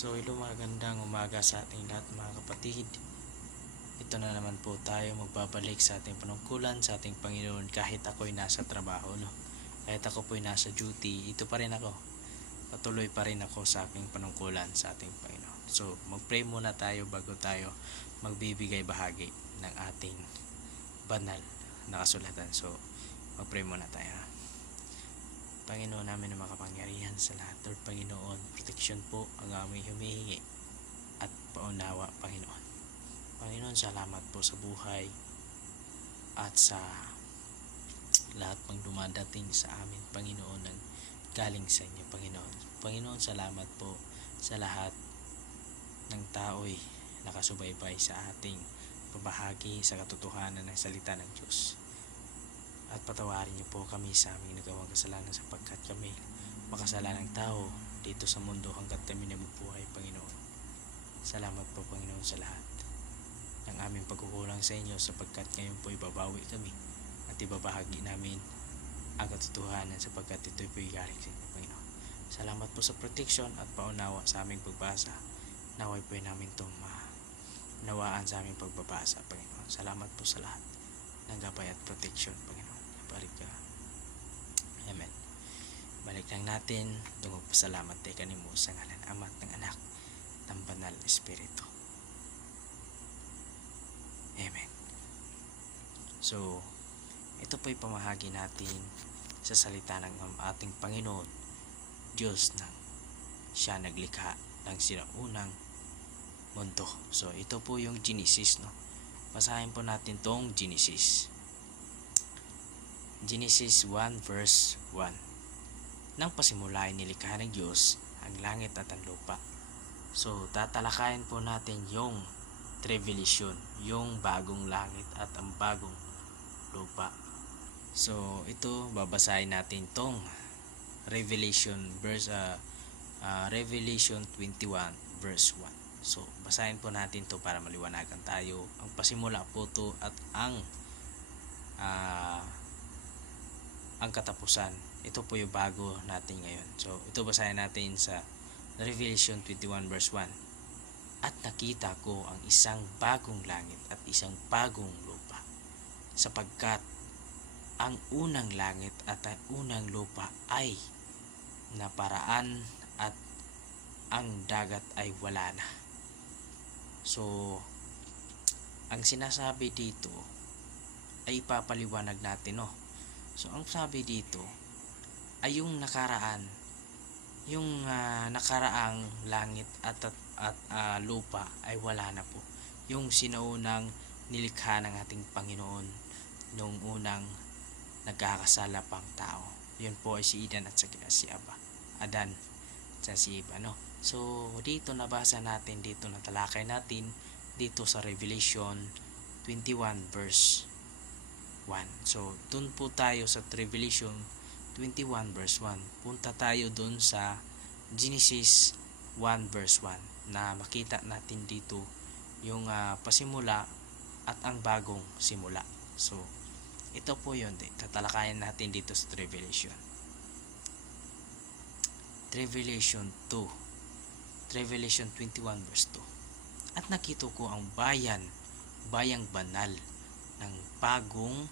So hello, magandang umaga sa ating lahat mga kapatid. Ito na naman po tayo magbabalik sa ating panungkulan sa ating Panginoon kahit ako'y nasa trabaho, no? Kahit ako po'y nasa duty, ito pa rin ako. Patuloy pa rin ako sa aking panungkulan sa ating Panginoon. So mag-pray muna tayo bago tayo magbibigay bahagi ng ating banal na kasulatan. So mag-pray muna tayo. Panginoon namin na makapangyarihan sa lahat, Lord Panginoon, proteksyon po ang aming humihingi at paunawa, Panginoon. Panginoon, salamat po sa buhay at sa lahat pang dumadating sa amin, Panginoon, ng galing sa inyo, Panginoon. Panginoon, salamat po sa lahat ng tao'y nakasubaybay sa ating pabahagi sa katotohanan ng salita ng Diyos. At patawarin niyo po kami sa aming nagawang kasalanan sapagkat kami makasalanang tao dito sa mundo hanggat kami nabubuhay, Panginoon. Salamat po, Panginoon, sa lahat ng aming pagkukulang sa inyo sapagkat ngayon po ibabawi kami at ibabahagi namin ang katotohanan sapagkat ito po galing sa inyo, Panginoon. Salamat po sa protection at paunawa sa aming pagbasa. Naway po namin itong nawaan sa aming pagbabasa, Panginoon. Salamat po sa lahat ng gabay at protection, Panginoon. Balik ka. Amen. Balik lang natin. Dumagpasalamat tayo kanimo sa ngalan Ama at ng Anak ng Banal na Espiritu. Amen. So, ito po'y pamahagi natin sa salita ng ating Panginoon, Diyos nang siya naglikha ng sinaunang mundo. So, ito po yung Genesis, no? Basahin po natin tong Genesis 1 verse 1. Nang pasimula ay nilikha ng Diyos ang langit at ang lupa. So tatalakayin po natin yung Revelation, yung bagong langit at ang bagong lupa. So ito babasahin natin tong Revelation 21 verse 1. So basahin po natin to para maliwanagan tayo. Ang pasimula po to at ang katapusan. Ito po yung bago natin ngayon. So ito basahin natin sa Revelation 21 verse 1. At nakita ko ang isang bagong langit at isang bagong lupa, sapagkat ang unang langit at ang unang lupa ay naparaan at ang dagat ay wala na. So ang sinasabi dito ay ipapaliwanag natin, no? So ang sabi dito ay yung nakaraang langit at lupa ay wala na po. Yung sinaunang nilikha ng ating Panginoon nung unang nagkakasala pang tao. Yun po ay si Adan at saka si Adan at si Eva, no? So dito nabasa natin, dito natalakay natin dito sa Revelation 21 verse 1. So dun po tayo sa Revelation 21 verse 1. Punta tayo dun sa Genesis 1 verse 1 na makita natin dito yung pasimula at ang bagong simula. So ito po yun, tatalakayan natin dito sa Revelation 21 verse 2. At nakita ko ang bayang banal ng bagong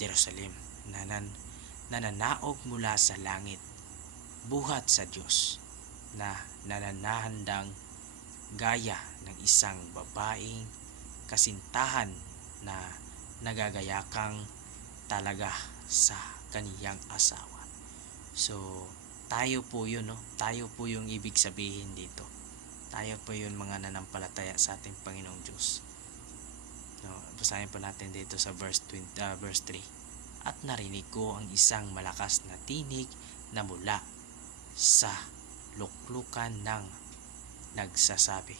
Jerusalem na nananaog mula sa langit, buhat sa Diyos, na nananahandang gaya ng isang babaeng kasintahan na nagagayakang talaga sa kaniyang asawa. So tayo po yun, no? Tayo po yung ibig sabihin dito. Tayo po yun mga nanampalataya sa ating Panginoong Diyos. No, basahin po natin dito sa verse 3. At narinig ko ang isang malakas na tinig na mula sa luklukan ng nagsasabi,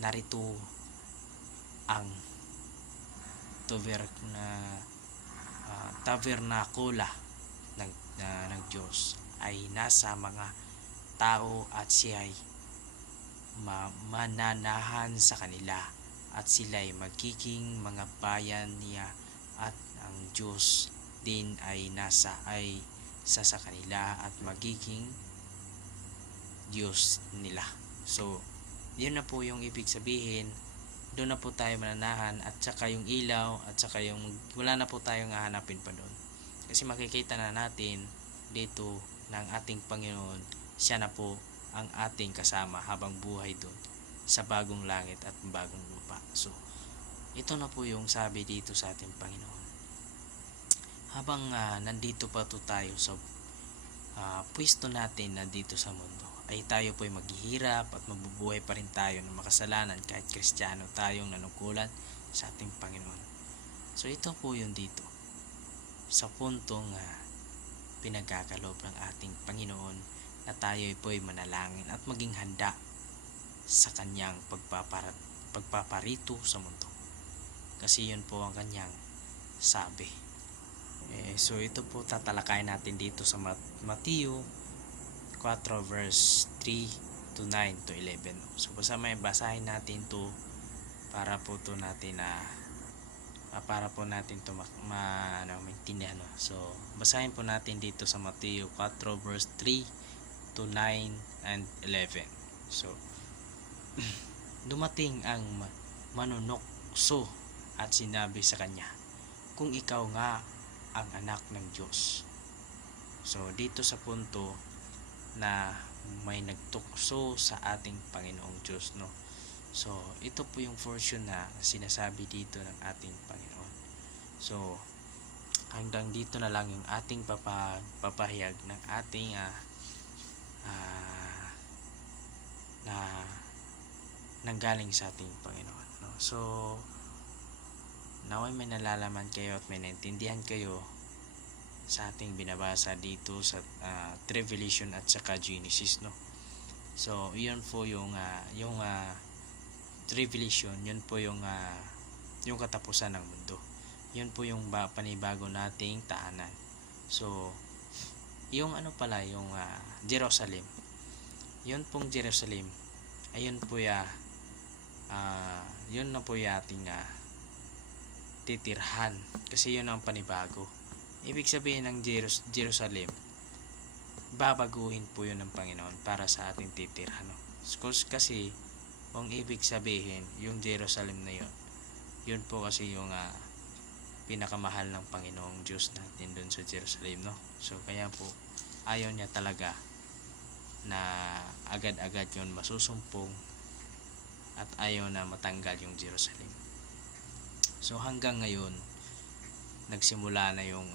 narito ang tabernakula ng Diyos ay nasa mga tao at siya ay mananahan sa kanila at sila'y magiging mga bayan niya at ang Diyos din ay sa kanila at magiging Diyos nila. So yun na po yung ibig sabihin, doon na po tayo mananahan, at saka yung ilaw, at saka yung wala na po tayong hahanapin pa doon. Kasi makikita na natin dito ng ating Panginoon, siya na po ang ating kasama habang buhay doon sa bagong langit at bagong lupa. So, ito na po yung sabi dito sa ating Panginoon. Habang nandito pa to tayo sa pwesto natin na dito sa mundo, ay tayo po ay maghihirap at mabubuhay pa rin tayo ng makasalanan kahit Kristiyano tayong nanukulan sa ating Panginoon. So ito po yun dito sa puntong pinagkakalob ng ating Panginoon na tayo po ay manalangin at maging handa sa kanyang pagpaparito sa mundo. Kasi yun po ang kanyang sabi. So ito po tatalakayin natin dito sa Mateo 4 verse 3 to 9 to 11. So basahin natin to para po to natin to maintindihan. So basahin po natin dito sa Mateo 4 verse 3 to 9 and 11. So dumating ang manunokso at sinabi sa kanya, kung ikaw nga ang anak ng Diyos. So dito sa punto na may nagtukso sa ating Panginoong Diyos, no? So ito po yung portion na sinasabi dito ng ating Panginoon. So hanggang dito na lang yung ating papahayag ng ating na nanggaling sa ating Panginoon, no? So naway may nalalaman kayo at may naintindihan kayo sa ating binabasa dito sa Revelation at saka Genesis, no? So yun po yung Revelation, yun po yung katapusan ng mundo. Yun po yung panibago nating tahanan. So yung yung Jerusalem, yun pong Jerusalem, ayun po yun na po yung ating titirhan, kasi yun ang panibago. Ibig sabihin ng Jerusalem, babaguhin po yun ng Panginoon para sa ating titirhan, no? Kasi kung ibig sabihin yung Jerusalem na yun po kasi yung pinakamahal ng Panginoong Diyos natin dun sa Jerusalem, no? So kaya po ayaw niya talaga na agad-agad yun masusumpong at ayaw na matanggal yung Jerusalem. So hanggang ngayon nagsimula na yung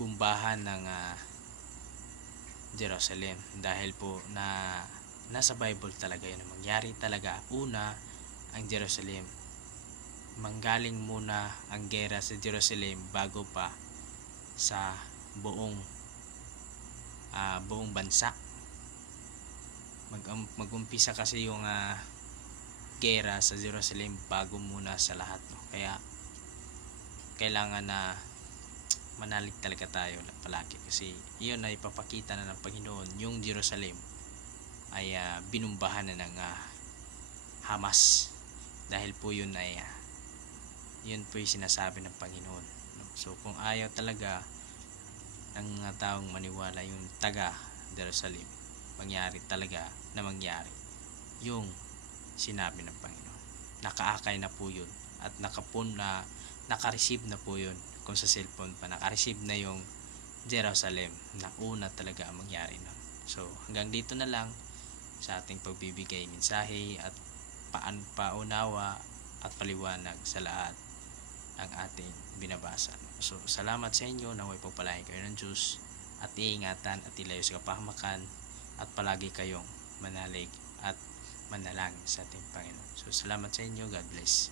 bumbahan ng Jerusalem, dahil po na nasa Bible talaga yun. Mangyari talaga una ang Jerusalem, manggaling muna ang gera sa Jerusalem bago pa sa buong bansa. Mag-umpisa kasi yung gera sa Jerusalem bago muna sa lahat, no? Kaya kailangan na manalig talaga tayo palagi, kasi iyon ay ipapakita na ng Panginoon yung Jerusalem ay binumbahan na ng Hamas, dahil po yun ay yun po yung sinasabi ng Panginoon, no? So kung ayaw talaga ng taong maniwala yung taga Jerusalem, mangyari talaga na mangyari yung sinabi ng Panginoon. Nakaakay na po yun at naka-receive na po yun. Kung sa cellphone pa, naka-receive na yung Jerusalem na una talaga ang mangyari nun. So hanggang dito na lang sa ating pagbibigay mensahe at paunawa at paliwanag sa lahat ang ating binabasa. So salamat sa inyo, naway pagpalain kayo ng Diyos at iingatan at ilayo sa kapahamakan, at palagi kayong manalig at manalangin sa ating Panginoon. So salamat sa inyo, God bless.